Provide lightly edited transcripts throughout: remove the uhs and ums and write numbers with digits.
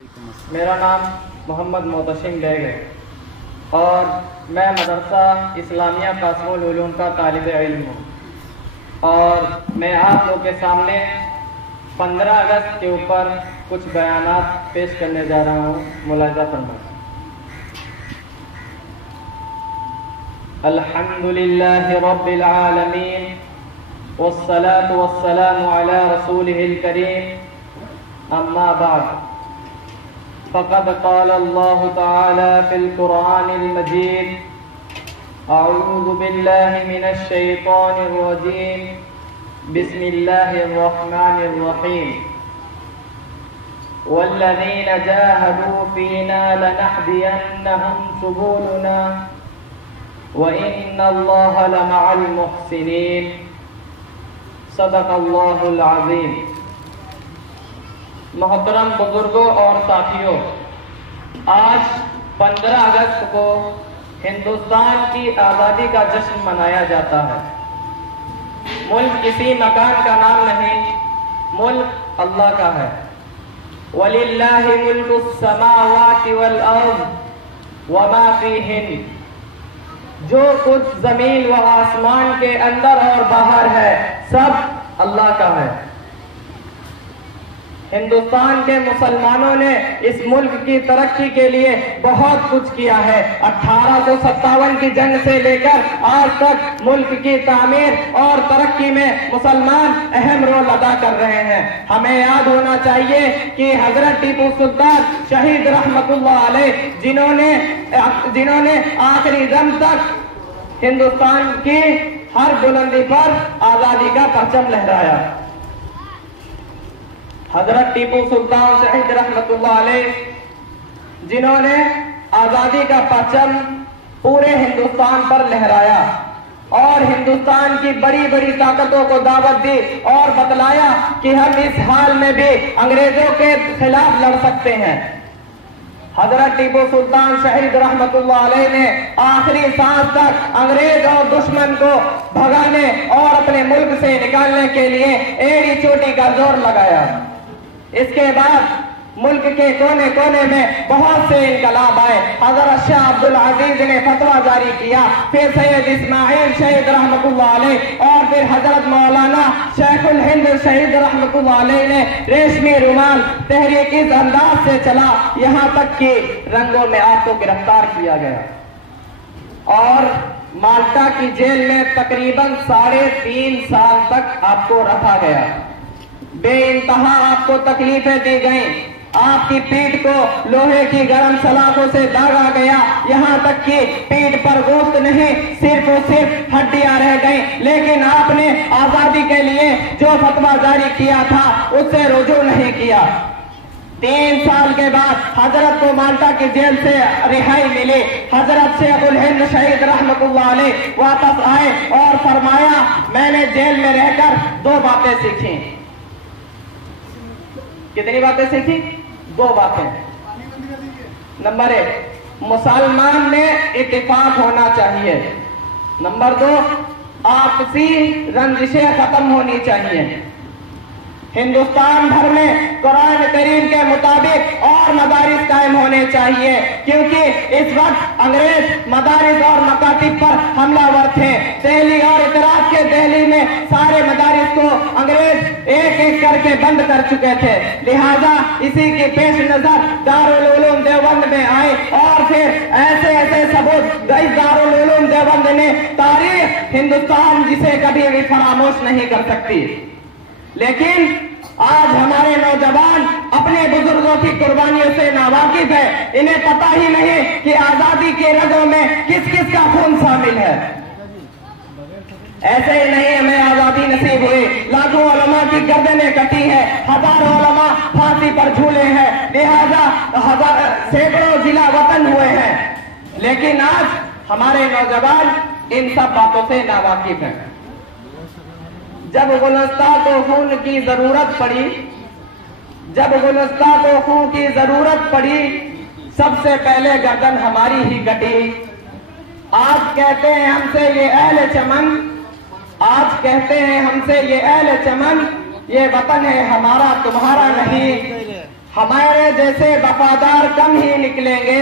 میرا نام محمد محتشم بیگ ہے اور میں مدرسہ اسلامیہ قاسم العلوم کا طالب علم ہوں، اور میں آپ لوگ کے سامنے 15 اگست کے اوپر کچھ بیانات پیش کرنے جا رہا ہوں، ملاحظہ فرمائیں۔ الحمدللہ رب العالمین والصلاة والسلام علی رسولہ الکریم، اما بعد فقد قال اللہ تعالی فی القرآن المجید، اعوذ باللہ من الشیطان الرجیم، بسم اللہ الرحمن الرحیم، والذین جاہدوا فینا لنہدینہم سبلنا وَإِنَّ اللَّهَ لَمَعَ الْمُحْسِنِينَ۔ صدق اللہ العظیم۔ محترم بزرگوں اور ساتھیوں، آج 15 اگست کو ہندوستان کی آزادی کا جشن منایا جاتا ہے۔ ملک کسی مکان کا نام نہیں، ملک اللہ کا ہے۔ وَلِلَّهِ مُلْكُ السَّمَاوَاتِ وَالْأَرْضِ وَمَا فِيهِنَّ۔ جو کچھ زمین و آسمان کے اندر اور باہر ہے سب اللہ کا ہے۔ ہندوستان کے مسلمانوں نے اس ملک کی ترقی کے لیے بہت کچھ کیا ہے۔ 1857 کی جنگ سے لے کر آج تک ملک کی تعمیر اور ترقی میں مسلمان اہم رول ادا کر رہے ہیں۔ ہمیں یاد ہونا چاہیے کہ حضرت ٹیپو سلطان شہید رحمت اللہ علیہ جنہوں نے آخری دم تک ہندوستان کی ہر بلندی پر آزادی کا پرچم لہرایا۔ حضرت ٹیپو سلطان شہید رحمت اللہ علیہ جنہوں نے آزادی کا پرچم پورے ہندوستان پر لہرایا اور ہندوستان کی بڑی بڑی طاقتوں کو دعوت دی اور بتلایا کہ ہم اس حال میں بھی انگریزوں کے خلاف لڑ سکتے ہیں۔ حضرت ٹیپو سلطان شہید رحمت اللہ علیہ نے آخری سانس تک انگریز اور دشمن کو بھگانے اور اپنے ملک سے نکالنے کے لیے ایڑی چوٹی کا زور لگایا۔ اس کے بعد ملک کے کونے کونے میں بہت سے انقلاب آئے۔ حضرت شاہ عبد العزیز نے فتویٰ جاری کیا، پھر سید اسماعیل شہید رحمت اللہ علیہ، اور پھر حضرت مولانا شیخ الہند شہید رحمت اللہ علیہ نے ریشمی رومال تحریک اس انداز سے چلا یہاں تک کہ رنگوں میں آپ کو گرفتار کیا گیا اور مالٹا کی جیل میں تقریباً 3.5 سال تک آپ کو رکھا گیا۔ بے انتہا آپ کو تکلیفیں دی گئیں، آپ کی پیٹھ کو لوہے کی گرم سلاخوں سے داغا گیا، یہاں تک کہ پیٹھ پر گوشت نہیں صرف اور صرف ہڈیاں رہ گئیں، لیکن آپ نے آزادی کے لیے جو فتویٰ جاری کیا تھا اس سے رجوع نہیں کیا۔ 3 سال کے بعد حضرت کو مالٹا کی جیل سے رہائی ملی۔ حضرت شیخ الہند شہید رحمت اللہ علیہ واپس آئے اور فرمایا، میں نے جیل میں رہ کر 2 باتیں سیکھی۔ کتنی باتیں سیکھی؟ 2 باتیں۔ نمبر 1، مسلمان میں اتفاق ہونا چاہیے۔ نمبر 2، آپسی رنجشیں ختم ہونی چاہیے۔ ہندوستان بھر میں قرآن کریم کے مطابق اور مدارس قائم ہونے چاہیے، کیونکہ اس وقت انگریز مدارس اور مکاتب پر حملہ ور تھے۔ دہلی اور اطراف کے دہلی میں سارے مدارس کو انگریز ایک ایک کر کے بند کر چکے تھے، لہذا اسی کی پیش نظر دارالعلوم دیوبند میں آئے اور پھر ایسے ثبوت اس دارالعلوم دیوبند نے تاریخ ہندوستان جسے کبھی بھی فراموش نہیں کر سکتی۔ لیکن آج ہمارے نوجوان اپنے بزرگوں کی قربانیوں سے ناواقف ہے، انہیں پتہ ہی نہیں کہ آزادی کے رگوں میں کس کس کا خون شامل ہے۔ ایسے ہی نہیں ہمیں آزادی نصیب ہوئی، لاکھوں علماء کی گردنیں کٹی ہیں، ہزاروں علماء پھانسی پر جھولے ہیں، لہذا سینکڑوں ضلع وطن ہوئے ہیں، لیکن آج ہمارے نوجوان ان سب باتوں سے ناواقف ہیں۔ جب گلستہ کو خون کی ضرورت پڑی سب سے پہلے گردن ہماری ہی کٹی۔ آج کہتے ہیں ہم سے یہ اہل چمن، یہ وطن ہے ہمارا تمہارا نہیں، ہمارے جیسے وفادار کم ہی نکلیں گے،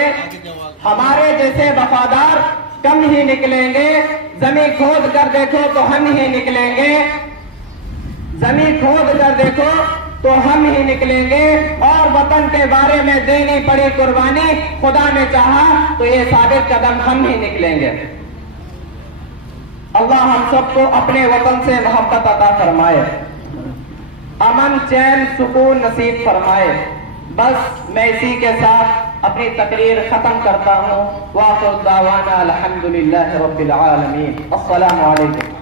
ہمارے جیسے وفادار کم ہی نکلیں گے۔ زمین کھود کر دیکھو تو ہم ہی نکلیں گے، زمین کھود کر دیکھو تو ہم ہی نکلیں گے۔ اور وطن کے بارے میں دینی پڑی قربانی، خدا نے چاہا تو یہ ثابت قدم ہم ہی نکلیں گے۔ اللہ ہم سب کو اپنے وطن سے محبت عطا فرمائے، امن چین سکون نصیب فرمائے۔ بس میں اسی کے ساتھ اپنی تقریر ختم کرتا ہوں۔ وآخر دعوانا الحمدللہ رب العالمین۔ السلام علیکم۔